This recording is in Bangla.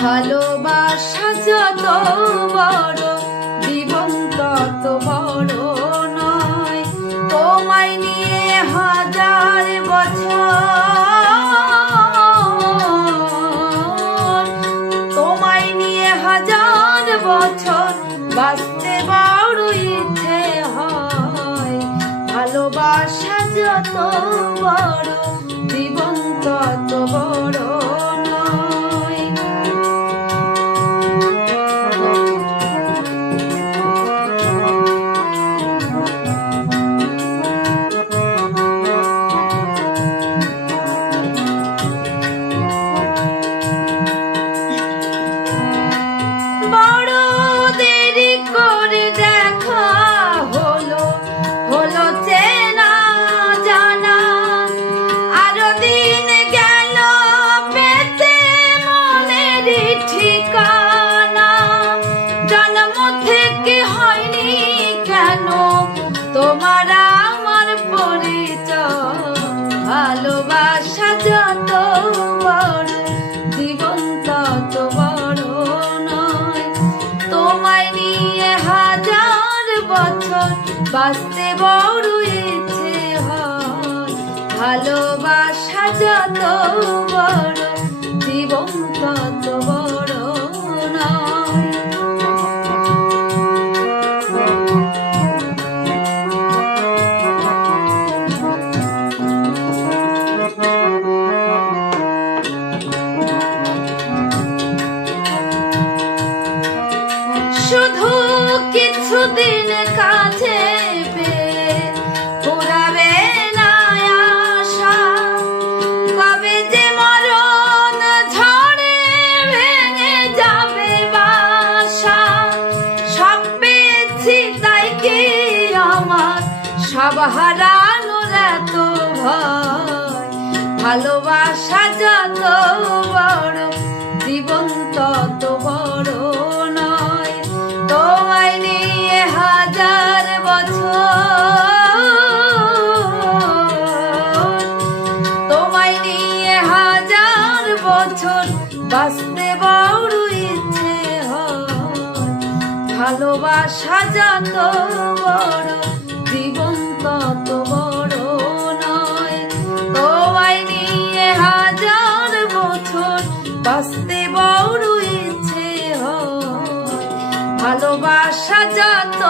ভালোবাসা যত বড় জীবন তত বড় নয়। তোমায় নিয়ে হাজার বছর, তোমায় নিয়ে হাজার বছর বাঁচতে বড় ইচ্ছে হয়। ভালোবাসা যত বড় জীবন তত বড় নয়। বড় দেরি করে দেখা হলো, হলো চেনা জানা। আরো দিন গেল পেতে মনের ঠিকানা। জন্ম থেকে হয়নি কেন তোমার আমার পরিচয়। ভালোবাসা যত বড় জীবন তত বড় নয়। তোমায় নিয়ে হাজার বছর বাঁচতে বড় ইচ্ছে হয়। ভালোবাসা যত বড় জীবন তত বড় নয়। শুধু কিছুদিন কাছে পেয়ে পুরাবে না আশা। কবে যে মরণ ঝড়ে ভেঙে যাবে বাসা। সব পেয়েছি তাই কি আমার সব হারানোর এত ভয়। ভালোবাসা যত বড় জীবন তত বড় নয়। তোমায় নিয়ে হাজার বছর, তোমায় নিয়ে হাজার বছর বাঁচতে বড় ইচ্ছে হয়। ভালোবাসা যত বড় জীবন তত বড় নয়। তোমায় নিয়ে হাজার বছর বাঁচতে বড় ইচ্ছে হয়। ভালোবাসা যত